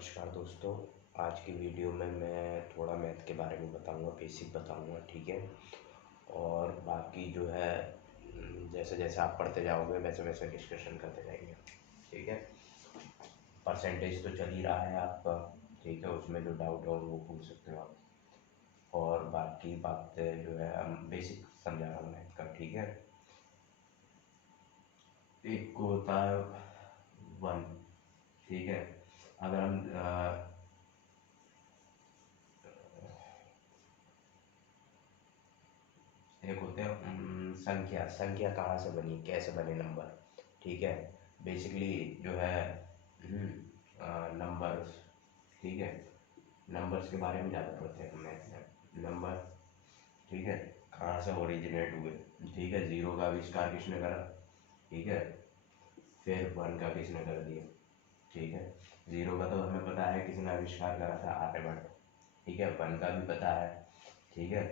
नमस्कार दोस्तों। आज की वीडियो में मैं थोड़ा मैथ के बारे में बताऊंगा, बेसिक बताऊंगा, ठीक है। और बाकी जो है जैसे जैसे आप पढ़ते जाओगे वैसे वैसे डिस्कशन करते जाएंगे, ठीक है। परसेंटेज तो चल ही रहा है आपका, ठीक है। उसमें जो डाउट हो वो पूछ सकते हो आप। और बाकी बातें जो है हम बेसिक समझा रहा हूँ मैथ का, ठीक है। एक को होता है 1, ठीक है। अगर हम एक होते हैं संख्या। संख्या कहाँ से बनी, कैसे बने नंबर, ठीक है। बेसिकली जो है नंबर्स, ठीक है। नंबर्स के बारे में ज़्यादा पढ़ते हैं मैथ में। नंबर, ठीक है, कहाँ से ओरिजिनेट हुए, ठीक है। जीरो का आविष्कार किसने करा, ठीक है। फिर वन का किसने कर दिया, ठीक है। जीरो का तो हमें पता है किसने आविष्कार करा था, आर्यभट्ट, ठीक है। वन का भी पता है, ठीक है।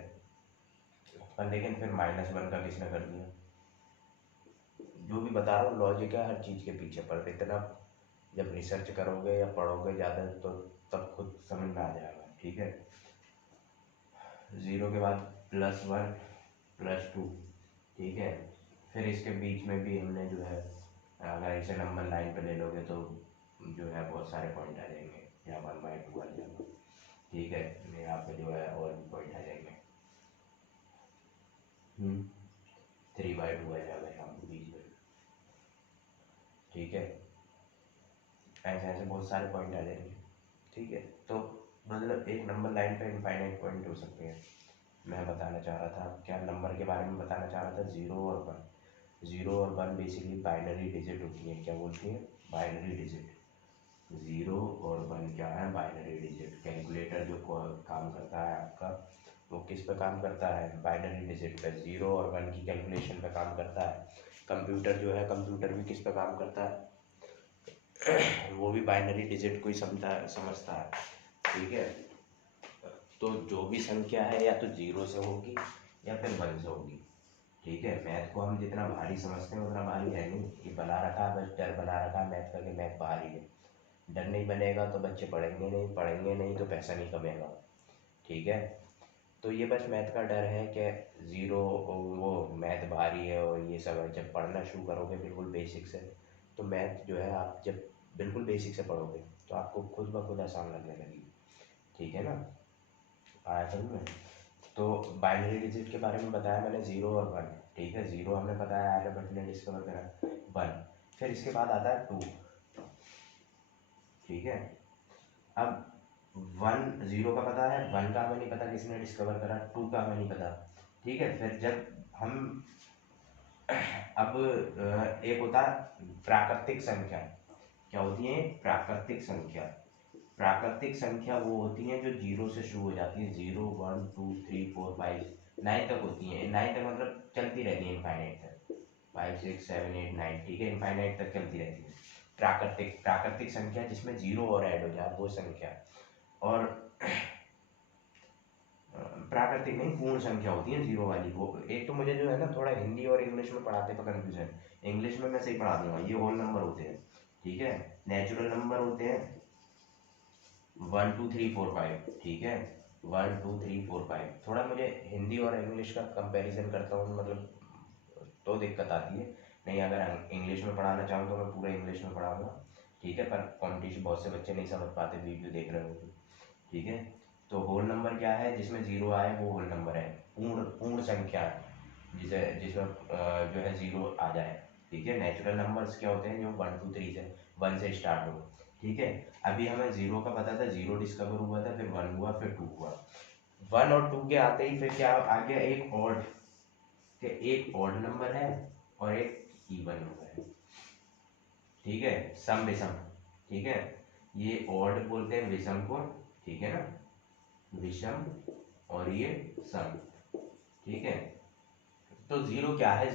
पर लेकिन फिर -1 का किसने कर दिया। जो भी बता रहा हूँ लॉजिक है हर चीज़ के पीछे, पर इतना जब रिसर्च करोगे या पढ़ोगे ज़्यादा तो तब खुद समझ में आ जाएगा, ठीक है। ज़ीरो के बाद +1 +2, ठीक है। फिर इसके बीच में भी हमने जो है, अगर इसे नंबर लाइन पे ले लोगे तो जो है बहुत सारे पॉइंट आ जाएंगे। यहाँ 1/2 आ जाएगा, ठीक है। यहाँ पे जो है और भी पॉइंट आ जाएंगे, 3/2 आ जाएगा यहाँ पे बीच में, ठीक है। ऐसे ऐसे बहुत सारे पॉइंट आ जाएंगे, ठीक है। तो मतलब एक नंबर लाइन पे इनफाइनाइट पॉइंट हो सकते हैं। मैं बताना चाह रहा था क्या, नंबर के बारे में बताना चाह रहा था, 0 और 1। 0 और 1 बेसिकली बाइनरी डिजिट होती है। क्या बोलती है, बाइनरी डिजिट। 0 और 1 क्या है, बाइनरी डिजिट। कैलकुलेटर जो काम करता है आपका, वो किस पे काम करता है, बाइनरी डिजिट पे। 0 और 1 की कैलकुलेशन पे काम करता है। कंप्यूटर जो है, कंप्यूटर भी किस पे काम करता है, वो भी बाइनरी डिजिट को ही समझता है, ठीक है। तो जो भी संख्या है या तो 0 से होगी या फिर 1 से होगी, ठीक है। मैथ को हम जितना भारी समझते हैं उतना भारी है नहीं। ये बना रखा है, बस डर बना रखा है मैथ का कि मैथ भारी है। डर नहीं बनेगा तो बच्चे पढ़ेंगे नहीं, पढ़ेंगे नहीं तो पैसा नहीं कमेगा, ठीक है। तो ये बस मैथ का डर है कि ज़ीरो, वो मैथ भारी है और ये सब है। जब पढ़ना शुरू करोगे बिल्कुल बेसिक से, तो मैथ जो है आप जब बिल्कुल बेसिक से पढ़ोगे तो आपको खुद ब खुद आसान लगने लगेगी, ठीक है ना। आया समझ में। तो बाइनरी डिजिट के बारे में बताया मैंने, 0 और 1, ठीक है। 0 हमने बताया आर्यभट्ट ने डिस्कवर करा, 1। फिर इसके बाद आता है 2, ठीक है। अब 0 का पता है, 1 का हमें नहीं पता किसने डिस्कवर करा, 2 का हमें नहीं पता, ठीक है। फिर जब हम अब एक होता है प्राकृतिक संख्या। क्या होती है, प्राकृतिक संख्या। प्राकृतिक संख्या वो होती हैं जो 0 से शुरू हो जाती है। 0 1 2 3 4 5 9 तक होती हैं। 9 तक मतलब चलती रहती है इनफाइनाइट तक, 5 6 7 8 9, ठीक है। इनफाइनाइट तक चलती रहती है प्राकृतिक। प्राकृतिक संख्या जिसमें 0 और ऐड हो जाए वो संख्या। और प्राकृतिक नहीं, पूर्ण संख्या होती है 0 वाली वो। एक तो मुझे जो है ना थोड़ा हिंदी और इंग्लिश में पढ़ाते पर कन्फ्यूजन। इंग्लिश में मैं सही पढ़ा दूंगा, ये होल नंबर होते हैं, ठीक है। नेचुरल नंबर होते हैं 1 2 3 4 5, ठीक है। 1 2 3 4 5। थोड़ा मुझे हिंदी और इंग्लिश का कंपैरिजन करता हूँ, मतलब तो दिक्कत आती है। नहीं, अगर इंग्लिश में पढ़ाना चाहूँ तो मैं पूरा इंग्लिश में पढ़ाऊँगा, ठीक है। पर कॉम्पिटिशन बहुत से बच्चे नहीं समझ पाते वीडियो देख रहे हो तो, ठीक है। तो होल नंबर क्या है, जिसमें 0 आए वो होल नंबर है। पूर्ण पूर्ण संख्या है जिसे जिसमें जो है 0 आ जाए, ठीक है। नेचुरल नंबर्स क्या होते हैं, जो 1 2 3 से 1 से स्टार्ट हो, ठीक है। अभी हमें 0 का पता था, 0 डिस्कवर हुआ था, फिर 1 हुआ, फिर 2 हुआ। 1 और 2 के आते ही फिर क्या आ गया, एक ऑड, कि एक ऑड नंबर है और एक इवन नंबर है, ठीक है। सम विषम, ठीक है। ये ऑड बोलते हैं विषम को, ठीक है ना, विषम। और ये सम, ठीक है। तो 0 क्या है,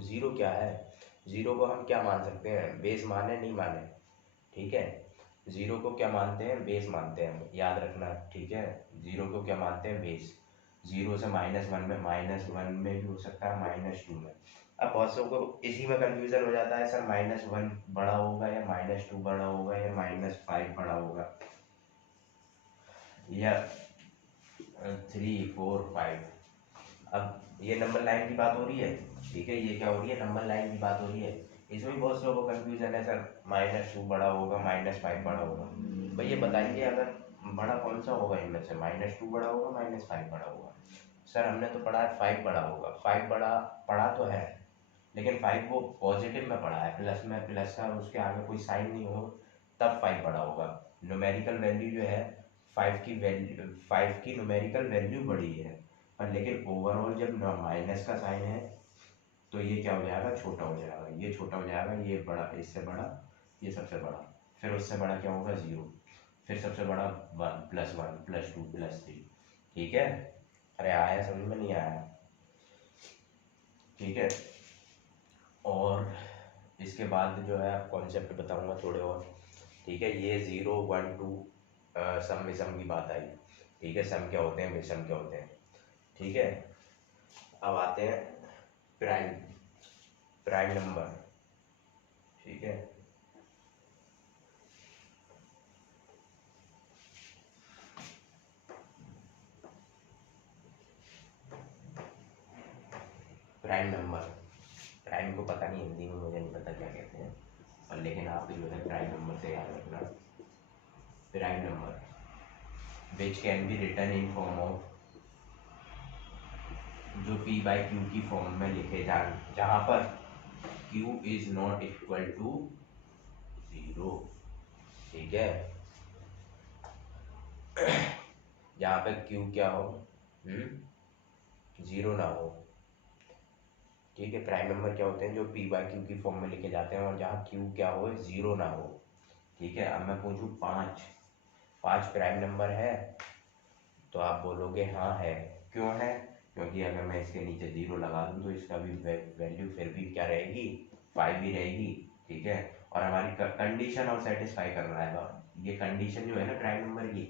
0 क्या है, 0 को हम क्या मान सकते हैं, बेस माने नहीं माने, ठीक है। 0 को क्या मानते हैं, बेस मानते हैं हम, याद रखना, ठीक है। 0 को क्या मानते हैं, बेस। 0 से -1 में, -1 में भी हो सकता है, -2 में। अब बहुत से को इसी में कंफ्यूजन हो जाता है, सर -1 बड़ा होगा या -2 बड़ा होगा या -5 बड़ा होगा। या 3 4 5। अब ये नंबर लाइन की बात हो रही है, ठीक है, ये क्या हो रही है, नंबर लाइन की बात हो रही है। इसमें भी बहुत लोगों को कंफ्यूजन है सर, -2 बड़ा होगा, -5 बड़ा होगा। भाई ये बताइए अगर बड़ा कौन सा होगा इनमें से, -2 बड़ा होगा, -5 बड़ा होगा। सर हमने तो पढ़ा है 5 बड़ा होगा। 5 बड़ा पढ़ा तो है, लेकिन 5 वो पॉजिटिव में पढ़ा है, प्लस में, प्लस का उसके आगे कोई साइन नहीं हो तब 5 बड़ा होगा। न्यूमेरिकल वैल्यू जो है 5 की वैल्यू, 5 की न्यूमेरिकल वैल्यू बड़ी है, पर लेकिन ओवरऑल जब माइनस का साइन है तो ये क्या हो जाएगा, छोटा हो जाएगा, ये छोटा हो जाएगा, ये बड़ा, इससे बड़ा, ये सबसे बड़ा, फिर उससे बड़ा क्या होगा 0, फिर सबसे बड़ा 1 +1 +2 +3। ठीक है, अरे आया समझ में, नहीं आया? ठीक है, और इसके बाद जो है आप कॉन्सेप्ट बताऊंगा थोड़े और। ठीक है, ये 0 1 2 सम विषम की बात आई। ठीक है, सम क्या होते हैं, विषम क्या होते हैं। ठीक है, अब आते हैं प्राइम, प्राइम नंबर। ठीक है, प्राइम नंबर, प्राइम को पता नहीं हिंदी में, मुझे नहीं पता क्या कहते हैं, और लेकिन आप जो है प्राइम नंबर से याद रखना। Prime number which can be written in form of, जो p/q की फॉर्म में लिखे जाए, जहाँ पर q is not equal to 0। ठीक है, जहाँ पे q क्या हो, 0 ना हो। ठीक है, प्राइम नंबर क्या होते हैं, जो p/q की फॉर्म में लिखे जाते हैं और जहाँ q क्या हो, 0 ना हो। ठीक है, अब मैं पूछूँ 5 प्राइम नंबर है, तो आप बोलोगे हाँ है। क्यों है? क्योंकि अगर मैं इसके नीचे 0 लगा दूँ तो इसका भी वैल्यू फिर भी क्या रहेगी, 5 ही रहेगी। ठीक है, और हमारी कंडीशन और सेटिस्फाई करना है, ये कंडीशन जो है ना प्राइम नंबर की,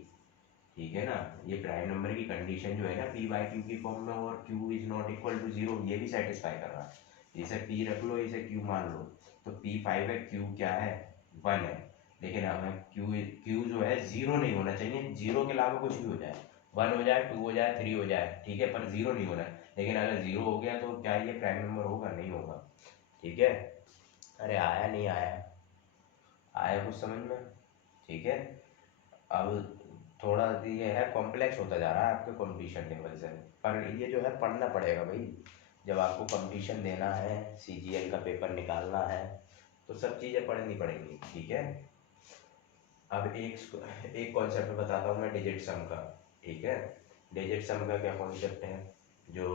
ठीक है ना, ये प्राइम नंबर की कंडीशन जो है ना p/q की फॉर्म में, और q is not equal to 0, ये भी सेटिस्फाई कर रहा है। इसे p रख लो, इसे q मान लो, तो p 5 है, q क्या है, 1 है। लेकिन हमें q जो है 0 नहीं होना चाहिए, 0 के अलावा कुछ भी हो जाए, 1 हो जाए, 2 हो जाए, 3 हो जाए, ठीक है, पर 0 नहीं होना है। लेकिन अगर 0 हो गया तो क्या ये प्राइम नंबर होगा, नहीं होगा। ठीक है, अरे आया नहीं आया, आया कुछ समझ में? ठीक है, अब थोड़ा ये है, कॉम्प्लेक्स होता जा रहा है आपके कंपटीशन लेवल से, पर ये जो है पढ़ना पड़ेगा भाई। जब आपको कंपटीशन देना है, CGL का पेपर निकालना है, तो सब चीज़ें पढ़नी पड़ेंगी। ठीक है, अब एक कॉन्सेप्ट बताता हूँ मैं, डिजिट सम का। ठीक है, डिजिट सम का क्या कॉन्सेप्ट है, जो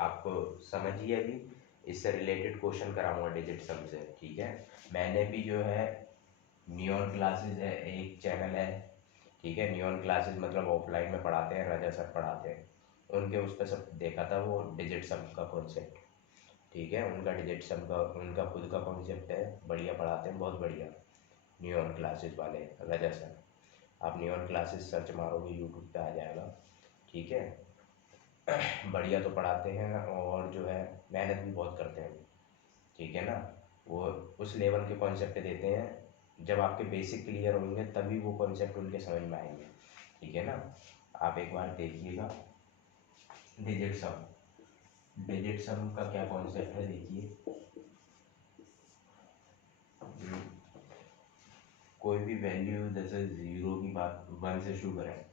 आपको समझिए, अभी इससे रिलेटेड क्वेश्चन कराऊंगा डिजिट सम से। ठीक है, मैंने भी जो है नियॉन क्लासेस है, एक चैनल है, ठीक है, नियॉन क्लासेस मतलब ऑफलाइन में पढ़ाते हैं, रजा सर पढ़ाते हैं, उनके उस पर सब देखा था वो डिजिट सम का कॉन्सेप्ट। ठीक है, उनका डिजिट सम का उनका खुद का कॉन्सेप्ट है, बढ़िया पढ़ाते हैं, बहुत बढ़िया, नियॉन क्लासेस वाले रजा सर। आप नियॉन क्लासेस सर्च मारोगे यूट्यूब पे आ जाएगा। ठीक है, बढ़िया तो पढ़ाते हैं, और जो है मेहनत भी बहुत करते हैं। ठीक है ना, वो उस लेवल के कॉन्सेप्ट देते हैं, जब आपके बेसिक क्लियर होंगे तभी वो कॉन्सेप्ट उनके समझ में आएंगे। ठीक है ना, आप एक बार देखिएगा डिजिट सम, डिजिट सम का क्या कॉन्सेप्ट है देखिए। कोई भी वैल्यू, जैसे 0 की बात, 1 से शुरू करें,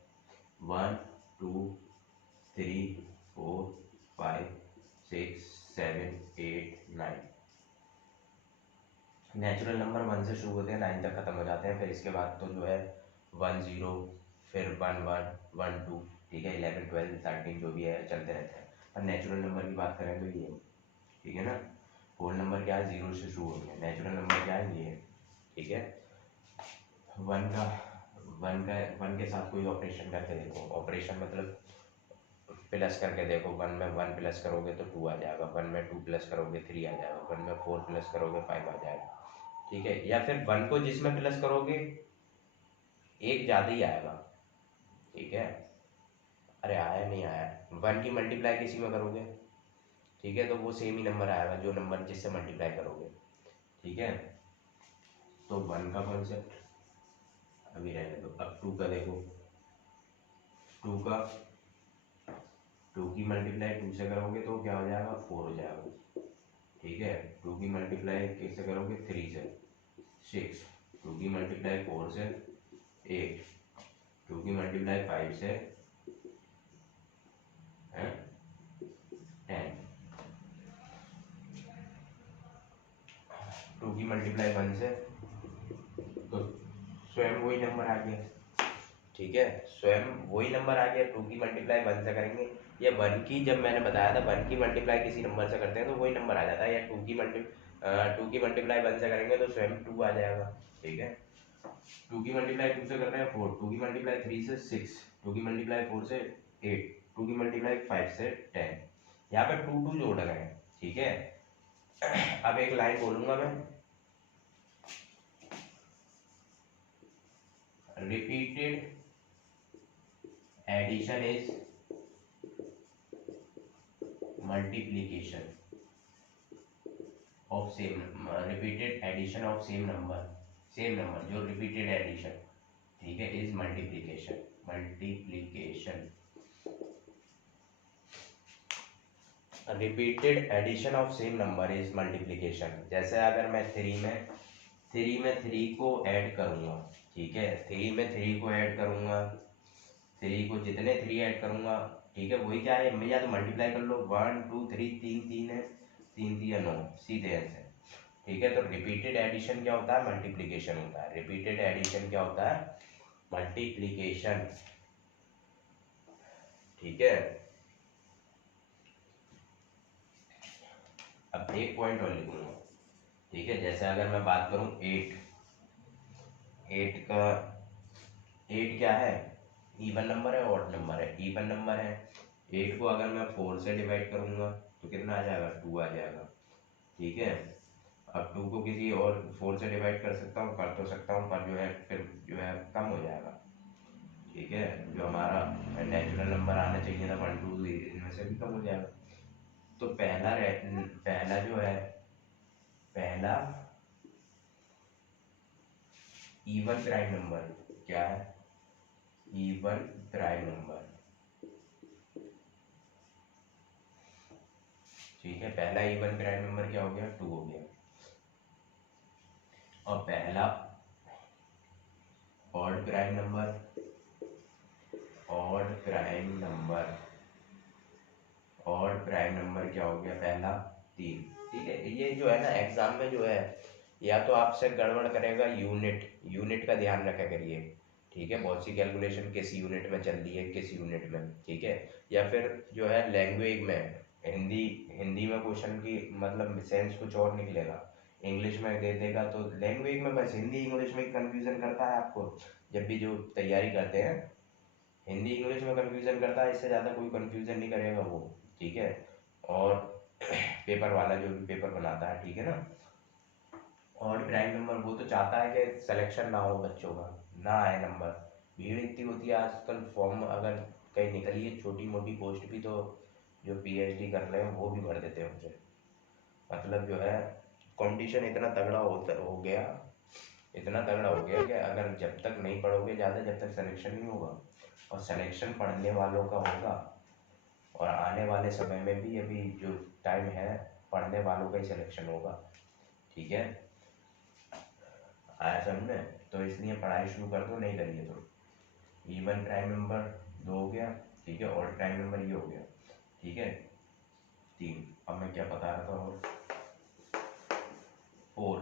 1 2 3 4 5 6 7 8 9, नेचुरल नंबर 1 से शुरू होते हैं, 9 तक खत्म हो जाते हैं, फिर इसके बाद तो जो है 1 0, फिर 1 1 1 2, ठीक है, 11 12 13 जो भी है चलते रहते हैं। अब नेचुरल नंबर की बात करें तो ये, ठीक है ना, होल नंबर क्या है, 0 से शुरू होते हैं, नेचुरल नंबर क्या है, ये। ठीक है, वन का वन के साथ कोई ऑपरेशन करके देखो, ऑपरेशन मतलब प्लस करके देखो, 1 में 1 प्लस करोगे तो 2 आ जाएगा, 1 में 2 प्लस करोगे 3 आ जाएगा, 1 में 4 प्लस करोगे 5 आ जाएगा। ठीक है, या फिर 1 को जिसमें प्लस करोगे एक ज़्यादा ही आएगा। ठीक है, अरे आया नहीं आया, 1 की मल्टीप्लाई किसी में करोगे, ठीक है, तो वो सेम ही नंबर आएगा जो नंबर जिससे मल्टीप्लाई करोगे। ठीक है, तो 1 का कॉन्सेप्ट अभी रहने दो, अब 2 का देखो। टू का, टू की मल्टीप्लाई टू से करोगे तो क्या हो जाएगा, फोर हो जाएगा। ठीक है, टू की मल्टीप्लाई कैसे करोगे, थ्री से सिक्स, टू की मल्टीप्लाई फोर से एट, टू की मल्टीप्लाई फाइव से 10, टू की मल्टीप्लाई वन से, तो स्वयं वही नंबर आ गया। ठीक है, स्वयं वही नंबर आ गया। टू की मल्टीप्लाई वन से करेंगे, या वन की, जब मैंने बताया था वन की मल्टीप्लाई किसी नंबर से करते हैं तो वही नंबर आ जाता है, या टू की मल्टीप्लाई वन से करेंगे तो स्वयं टू आ जाएगा। ठीक है, टू की मल्टीप्लाई टू से कर रहे हैं फोर, टू की मल्टीप्लाई थ्री से सिक्स, टू की मल्टीप्लाई फोर से एट, टू की मल्टीप्लाई फाइव से 10। यहाँ पे टू टू जोड़ रहे हैं। ठीक है, अब एक लाइन बोलूंगा मैं, repeated addition is multiplication of same, repeated addition of same number जो रिपीटेड एडिशन, ठीक है, is multiplication, repeated addition of same number is multiplication. जैसे अगर मैं थ्री में थ्री को ऐड करूंगा, ठीक है, थ्री में थ्री को ऐड करूंगा, थ्री को जितने थ्री ऐड करूंगा, ठीक है, वही क्या है, मैं या तो मल्टीप्लाई कर लो, वन टू थ्री, तीन तीन है, तीन तीन नौ, सीधे ऐसे। ठीक है, तो रिपीटेड एडिशन क्या होता है, मल्टीप्लीकेशन होता है। रिपीटेड एडिशन क्या होता है, मल्टीप्लीकेशन। ठीक है, अब एक पॉइंट और लिखूंगा। ठीक है, जैसे अगर मैं बात करूं एट, एट का, एट क्या है, इवन नंबर है, ऑड नंबर है, इवन नंबर है। एट को अगर मैं फोर से डिवाइड करूंगा तो कितना आ जाएगा, टू आ जाएगा। ठीक है, अब टू को किसी और फोर से डिवाइड कर सकता हूँ, कर तो सकता हूँ, पर जो है फिर जो है कम हो जाएगा। ठीक है, जो हमारा नेचुरल नंबर आना चाहिए था वन टू, इनमें से भी कम हो जाएगा। तो पहला जो है, पहला इवन प्राइम नंबर क्या है, इवन प्राइम नंबर। ठीक है, पहला इवन प्राइम नंबर क्या हो गया, टू हो गया। और पहला odd prime number, odd prime number, odd prime number क्या हो गया, पहला तीन। ठीक है, ये जो है ना एग्जाम में जो है, या तो आपसे गड़बड़ करेगा यूनिट का ध्यान रखा करिए। ठीक है, बहुत सी कैलकुलेशन किस यूनिट में चल रही है, किस यूनिट में। ठीक है, या फिर जो है लैंग्वेज में, हिंदी हिंदी में क्वेश्चन की मतलब सेंस कुछ और निकलेगा, इंग्लिश में दे देगा, तो लैंग्वेज में बस हिंदी इंग्लिश में कंफ्यूजन करता है आपको। जब भी जो तैयारी करते हैं हिंदी इंग्लिश में कंफ्यूजन करता है, इससे ज़्यादा कोई कंफ्यूजन नहीं करेगा वो। ठीक है, और पेपर वाला जो भी पेपर बनाता है, ठीक है ना, और प्राइम नंबर वो तो चाहता है कि सिलेक्शन ना हो बच्चों का, ना आए नंबर। भीड़ इतनी होती है आजकल, फॉर्म अगर कहीं निकली है छोटी मोटी पोस्ट भी, तो जो पीएचडी कर रहे हैं वो भी भर देते हैं उनसे। मतलब जो है कंपटीशन इतना तगड़ा हो गया, इतना तगड़ा हो गया कि अगर जब तक नहीं पढ़ोगे ज़्यादा, जब तक सिलेक्शन नहीं होगा, और सिलेक्शन पढ़ने वालों का होगा, और आने वाले समय में भी अभी जो टाइम है पढ़ने वालों का ही सिलेक्शन होगा। ठीक है, आया समझ में, तो इसलिए पढ़ाई शुरू कर दो, नहीं करिए तो। इवन प्राइम नंबर दो हो गया, ठीक है, ऑड प्राइम नंबर ये हो गया। ठीक है, तीन। अब मैं क्या बता रहा था, और फोर,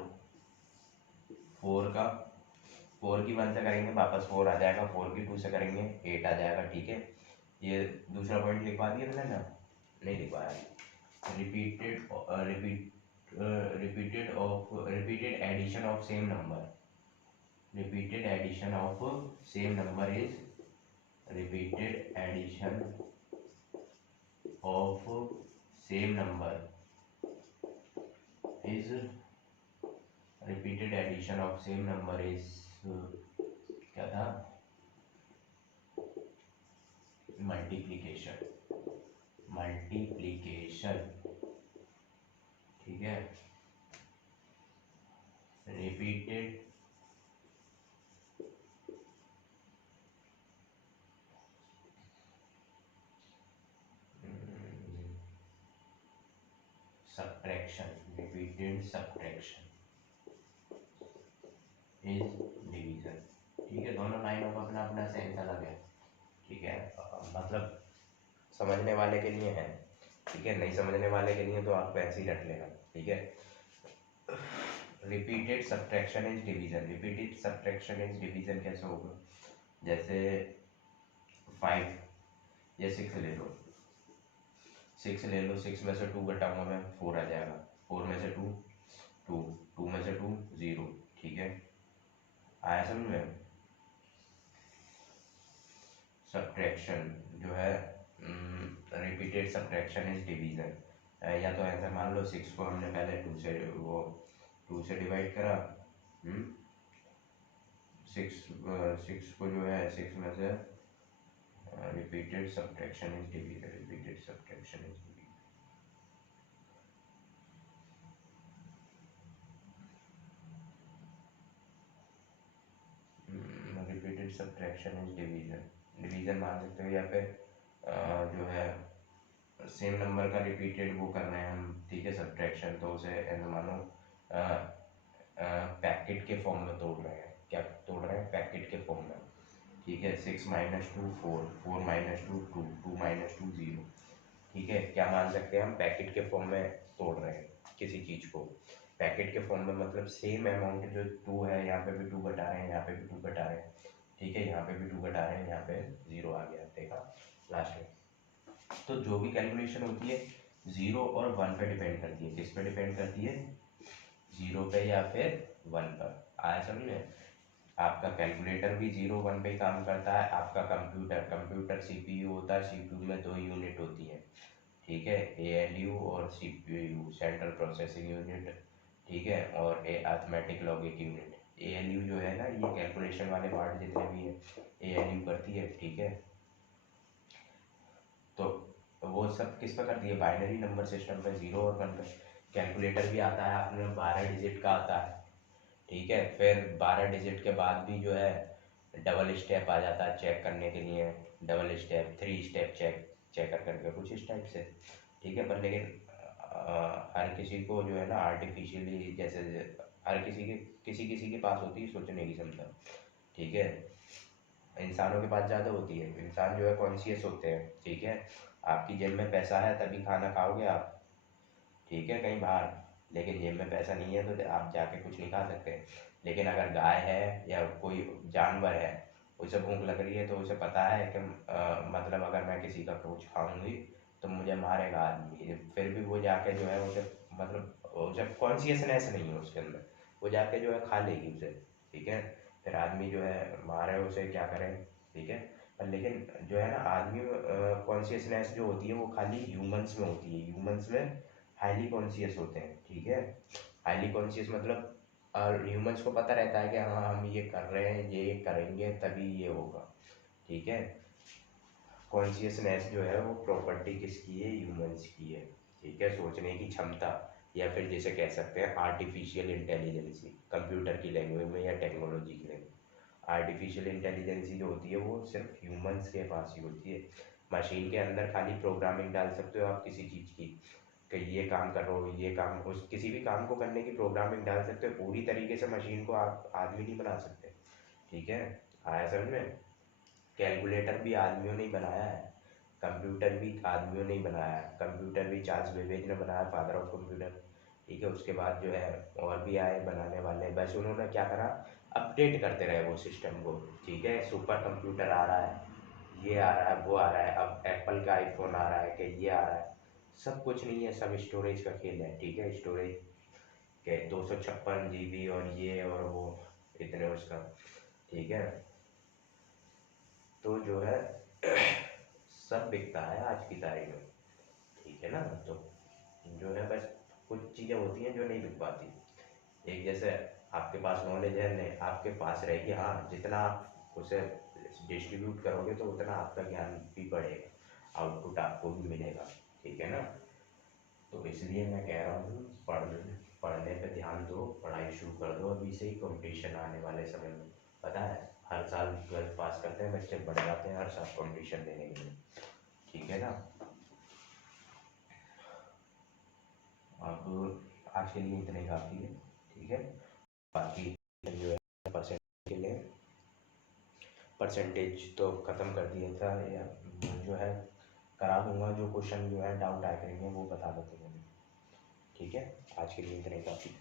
फोर का, फोर की वन से करेंगे वापस फोर आ जाएगा, फोर की टू से करेंगे एट आ जाएगा। ठीक है, ये दूसरा पॉइंट लिखवा दिया मैंने ना, नहीं लिखवाया। Repeated repeated addition of same number, repeated addition of same number is repeated addition of same number is repeated addition of same number is क्या था, मल्टीप्लीकेशन, मल्टीप्लीकेशन। ठीक है, repeated subtraction, repeated subtraction is division. ठीक है, दोनों लाइनों का अपना अपना सेंस अलग है। ठीक है, मतलब समझने वाले के लिए है, ठीक है, नहीं समझने वाले के लिए तो आप ऐसे ही रख लेना। ठीक है, repeated subtraction is division. Repeated subtraction is division कैसे होगा? जैसे 5 या 6 ले लो, 6 ले लो, 6 में से 2 घटाऊंगा मैं, 4 आ जाएगा, 4 में से 2 2, 2 में से 2 0। ठीक है, आया समझ में? सब्ट्रैक्शन जो है, रिपीटेड सब्ट्रैक्शन इज डिवीजन। या तो ऐसा मान लो 6 को हमने पहले 2 से डिवाइड करा, 6 को जो है 6 में से repeated subtraction is division, repeated subtraction is division. Repeated subtraction is division, division मान सकते हो, या फिर जो है सेम नंबर का रिपीटेड वो कर रहे हैं हम, ठीक है, सब्ट्रैक्शन, तो उसे ऐसा मानो पैकेट के फॉर्म में तोड़ रहे हैं। क्या तोड़ रहे हैं? पैकेट के फॉर्म में। ठीक है, 6 माइनस 2 4, 4 माइनस 2 2, 2 माइनस 2 0। ठीक है, क्या मान सकते हैं हम? पैकेट के फॉर्म में तोड़ रहे हैं किसी चीज़ को। पैकेट के फॉर्म में मतलब सेम अमाउंट जो 2 है, यहाँ पे भी 2 घटा रहे हैं, यहाँ पे भी 2 घटा रहे हैं। ठीक है, यहाँ पे भी 2 घटा रहे हैं, यहाँ पे 0 आ गया, देखा लास्ट में। तो जो भी कैलकुलेशन होती है 0 और 1 पे डिपेंड करती है। किस पे डिपेंड करती है? 0 पे या फिर 1 पर। आया समझ में? आपका कैलकुलेटर भी 0 1 पे काम करता है। आपका कंप्यूटर सीपीयू होता है, सीपीयू में 2 यूनिट होती है। ठीक है, एएलयू और सीपीयू, सेंट्रल प्रोसेसिंग यूनिट। ठीक है, और अरिथमेटिक लॉजिक यूनिट। एएलयू जो है ना, ये कैलकुलेशन वाले पार्ट जितने भी है एएलयू करती है। ठीक है, तो वो सब किस पे करती है? बाइनरी नंबर सिस्टम पे, 0 और 1 पे। कैलकुलेटर भी आता है आपने 12 डिजिट का आता है। ठीक है, फिर 12 डिजिट के बाद भी जो है डबल स्टेप आ जाता है चेक करने के लिए, डबल स्टेप, 3 स्टेप चेकर करके कुछ इस टाइप से। ठीक है, पर लेकिन हर किसी को जो है ना आर्टिफिशियली, जैसे हर किसी किसी के पास होती है सोचने की क्षमता। ठीक है, इंसानों के पास ज़्यादा होती है। इंसान जो है कॉन्शियस होते हैं। ठीक है, आपकी जेब में पैसा है तभी खाना खाओगे आप, ठीक है, कहीं बाहर। लेकिन जेब में पैसा नहीं है तो आप जाके कुछ नहीं खा सकते। लेकिन अगर गाय है या कोई जानवर है, उसे भूख लग रही है, तो उसे पता है कि मतलब अगर मैं किसी का कुछ खाऊंगी तो मुझे मारेगा आदमी, फिर भी वो जाके जो है उसे, मतलब उसे कॉन्शियसनेस नहीं है उसके अंदर, वो जाके जो है खा लेगी उसे। ठीक है, फिर आदमी जो है मारे उसे, क्या करें? ठीक है, पर लेकिन जो है ना आदमी कॉन्शियसनेस जो होती है वो खाली ह्यूमंस में होती है। ह्यूमंस में हाईली कॉन्शियस होते हैं। ठीक है, हाईली कॉन्शियस मतलब ह्यूमंस को पता रहता है कि हाँ हम ये कर रहे हैं, ये करेंगे तभी ये होगा। ठीक है, कॉन्शियसनेस जो है वो प्रॉपर्टी किसकी है? ह्यूमंस की है। ठीक है, सोचने की क्षमता, या फिर जैसे कह सकते हैं आर्टिफिशियल इंटेलिजेंसी, कंप्यूटर की लैंग्वेज में या टेक्नोलॉजी की लैंग्वेज। आर्टिफिशियल इंटेलिजेंसी जो होती है वो सिर्फ ह्यूमंस के पास ही होती है। मशीन के अंदर खाली प्रोग्रामिंग डाल सकते हो आप किसी चीज़ की, कि ये काम करो, ये काम, उस किसी भी काम को करने की प्रोग्रामिंग डाल सकते हो। पूरी तरीके से मशीन को आप आदमी नहीं बना सकते। ठीक है, आया समझ में? कैलकुलेटर भी आदमियों ने ही बनाया है, कंप्यूटर भी आदमियों ने ही बनाया है। कंप्यूटर भी चार्ल्स बेबेज ने बनाया, फादर ऑफ कंप्यूटर। ठीक है, उसके बाद जो है और भी आए बनाने वाले, बस उन्होंने क्या करा, अपडेट करते रहे वो सिस्टम को। ठीक है, सुपर कंप्यूटर आ रहा है, ये आ रहा है, वो आ रहा है, अब एप्पल का आईफोन आ रहा है कि ये आ रहा है। सब कुछ नहीं है, सब स्टोरेज का खेल है। ठीक है, स्टोरेज के 256 GB और ये और वो इतने उसका। ठीक है, तो जो है सब बिकता है आज की तारीख में। ठीक है ना, तो जो है बस कुछ चीज़ें होती हैं जो नहीं बिक पाती। एक जैसे आपके पास नॉलेज है, नहीं आपके पास रहेगी, हाँ जितना आप उसे डिस्ट्रीब्यूट करोगे तो उतना आपका ज्ञान भी बढ़ेगा, आउटपुट आपको भी मिलेगा। ठीक है ना, तो इसलिए मैं कह रहा हूँ पढ़ने पे ध्यान दो, पढ़ाई शुरू कर दो अभी से ही। कंपटीशन आने वाले समय में, पता है हर साल 12th पास करते हैं बच्चे, बढ़ जाते हैं हर साल कंपटीशन देने के लिए। ठीक है ना, अब आज के लिए इतना ही काफ़ी है, ठीक है। बाकी जो है परसेंटेज के लिए परसेंटेज तो ख़त्म कर दिया था, या जो है करा दूंगा, जो क्वेश्चन जो है डाउट आए करेंगे वो बता देते हैं, ठीक है। आज के लिए इतना ही काफ़ी।